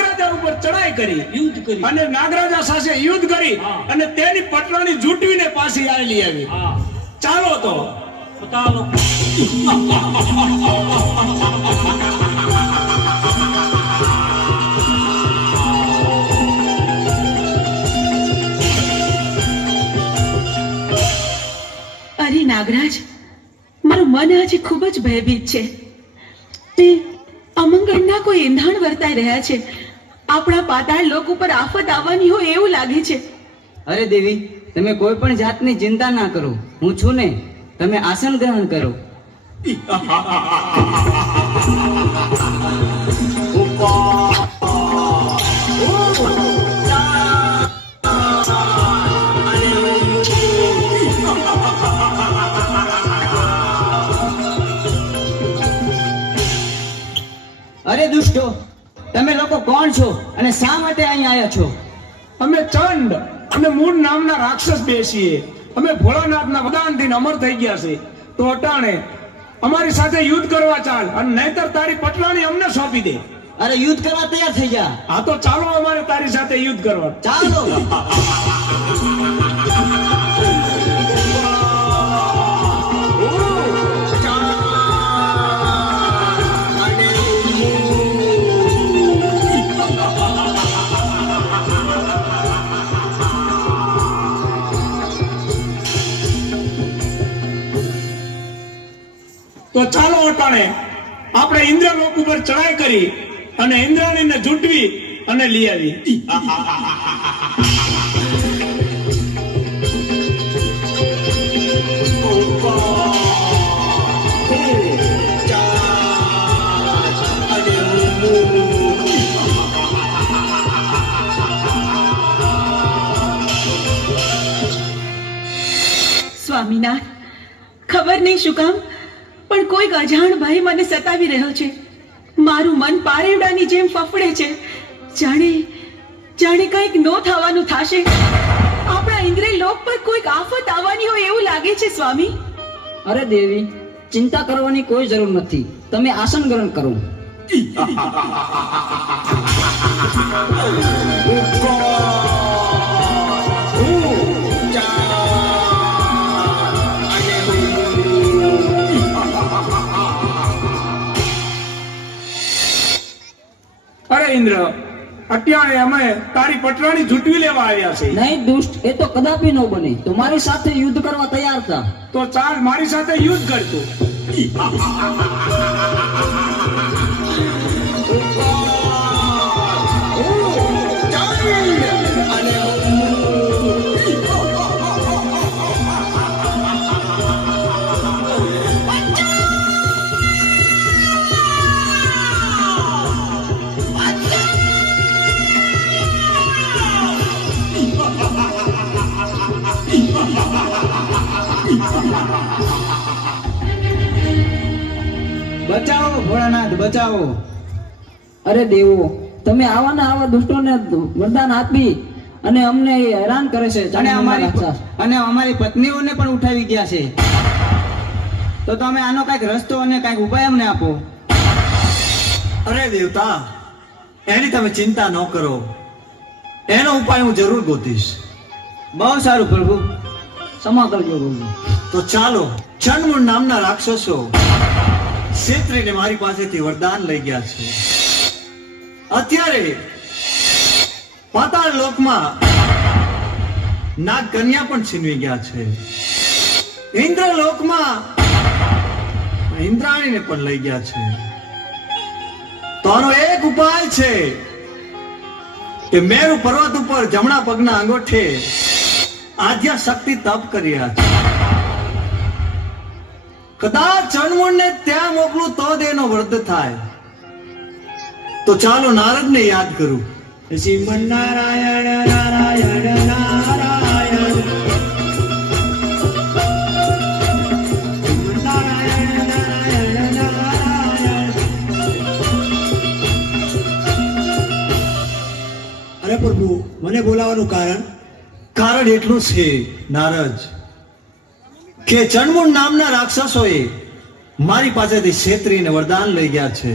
નાગરાજા ઉપર ચડાઈ કરી, યુદ્ધ કરી અને નાગરાજા સાથે યુદ્ધ કરી અને તેની પટરાણી જૂટવીને પાછી આવેલી આવી. ચાલો તો ચાલો. અરે નાગરાજ, મારું મન આજે ખૂબ જ ભયભીત છે. તે અમંગળના કોઈ એંધાણ વર્તાઈ રહ્યા છે. આપણા પાતાળ લોક ઉપર આફત આવવાની હોય એવું લાગે છે. અરે દેવી, તમે કોઈ પણ જાતની ચિંતા ના કરો, હું છું ને. તમે આસન ગ્રહણ કરો. અરે દુષ્ટો, તમે લોકો કોણ છો અને શા માટે અહીં આવ્યા છો? અમે ચંડ અને મૂળ નામના રાક્ષસ બેસીએ. અમે ભોળાનાથના વરદાનથી અમર થઈ ગયા છે. તો અટાણે અમારી સાથે યુદ્ધ કરવા ચાલ, અને નહીતર તારી પટરાણી અમને સોંપી દે. અરે યુદ્ધ કરવા તૈયાર થઈ જા. હા તો ચાલો અમારે તારી સાથે યુદ્ધ કરવા. ચાલો. તો ચાલો અટાણે આપણે ઇન્દ્રલોક ઉપર ચડાઈ કરી અને ઇન્દ્રાણીને જૂટવી અને લઈ આવી. સ્વામીનાથ, ખબર નહીં શું કામ પણ કોઈક અજાણ ભય મને સતાવી રહ્યો છે. મારું મન પારેવડાની જેમ ફફડે છે. જાણે કંઈક નો થવાનું થશે. આપણા ઇન્દ્રિય લોક પર કોઈક આફત આવવાની હોય એવું લાગે છે સ્વામી. અરે દેવી, ચિંતા કરવાની કોઈ જરૂર નથી. તમે આસન ગ્રહણ કરો. અરે ઇન્દ્ર, અત્યારે અમે તારી પટરાણી જૂટવી લેવા આવ્યા છે. નહીં દુષ્ટ, એ તો કદાપી ન બને. તો મારી સાથે યુદ્ધ કરવા તૈયાર થા. તો ચાલ મારી સાથે યુદ્ધ કરતો. બચાવો ભોળાનાથ, બચાવો. અરે દેવો, તમે આવા દુષ્ટોને વરદાન આપી અને અમને હેરાન કરે છે. અને અમારી પત્નીઓને પણ ઉઠાવી ગયા છે. તો તમે આનો કઈક રસ્તો અને કઈક ઉપાય અમને આપો. અરે દેવતા, એની તમે ચિંતા ન કરો. એનો ઉપાય હું જરૂર ગોતીશ. બહુ સારું પ્રભુ, ક્ષમા કરજો પ્રભુ. તો ચાલો. ચંડમૂળ નામના રાક્ષસો ક્ષેત્રીને મારી પાસેથી વરદાન લઈ ગયા છે. અત્યારે પાતાળ લોકમાં નાગ કન્યા પણ છીનવી ગયા છે. ઇન્દ્રલોકમાં ઇન્દ્રાણીને પણ લઈ ગયા છે. તો આનો એક ઉપાય છે કે મેરુ પર્વત ઉપર જમણા પગના અંગોઠે આદ્યા શક્તિ તપ કરી રહ્યા છે. કદાચ ચંડમૂળને ત્યાં મોકલું તો જ એનો વૃદ્ધ થાય. તો ચાલો નારદને યાદ કરું. શ્રીમન નારાયણ નારાયણ નારાયણ, નારાયણ નારાયણ નારાયણ. અરે પ્રભુ, મને બોલાવવાનું કારણ એટલું છે નારદ કે ચંડમૂળ નામના રાક્ષસોએ મારી પાસેથી ક્ષેત્રીને વરદાન લઈ ગયા છે.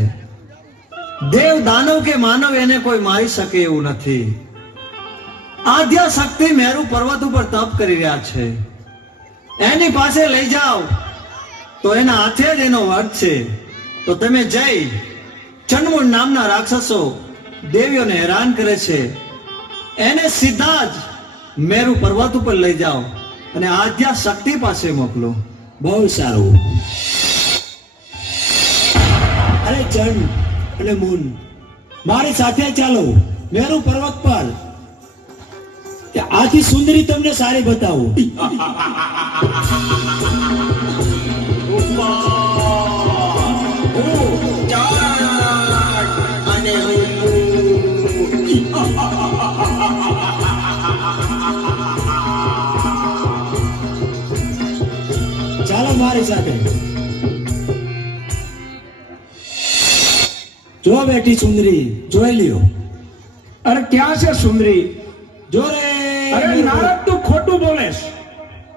દેવ દાનવ કે માનવ એને કોઈ મારી શકે એવું નથી. આદ્યા શક્તિ મેરુ પર્વત ઉપર તપ કરી રહ્યા છે. એની પાસે લઈ જાઓ તો એના હાથે જ એનો વધ છે. તો તમે જઈ ચંડમુંડ નામના રાક્ષસો દેવીઓને હેરાન કરે છે એને સીધા જ મેરુ પર્વત ઉપર લઈ જાઓ અને આદ્યા શક્તિ પાસે મોકલો. બહુ સારું. અરે ચંડ અને મૂન, મારી સાથે ચાલો મેરુ પર્વત પર. કે આથી સુંદરી તમને સારી બતાવું. ચાલો મારી સાથે. જો બેટી સુંદરી, જોઈ લ્યો. અરે ક્યાં છે સુંદરી? જો રે અરે નારદ તું ખોટું બોલેસ.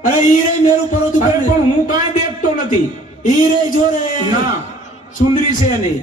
અરે ઈ રે મેરુ પર્વત અરે ઉપર. પણ હું કાંઈ દેખતો નથી. ઈ રે જો રે. ના સુંદરી છે નહીં.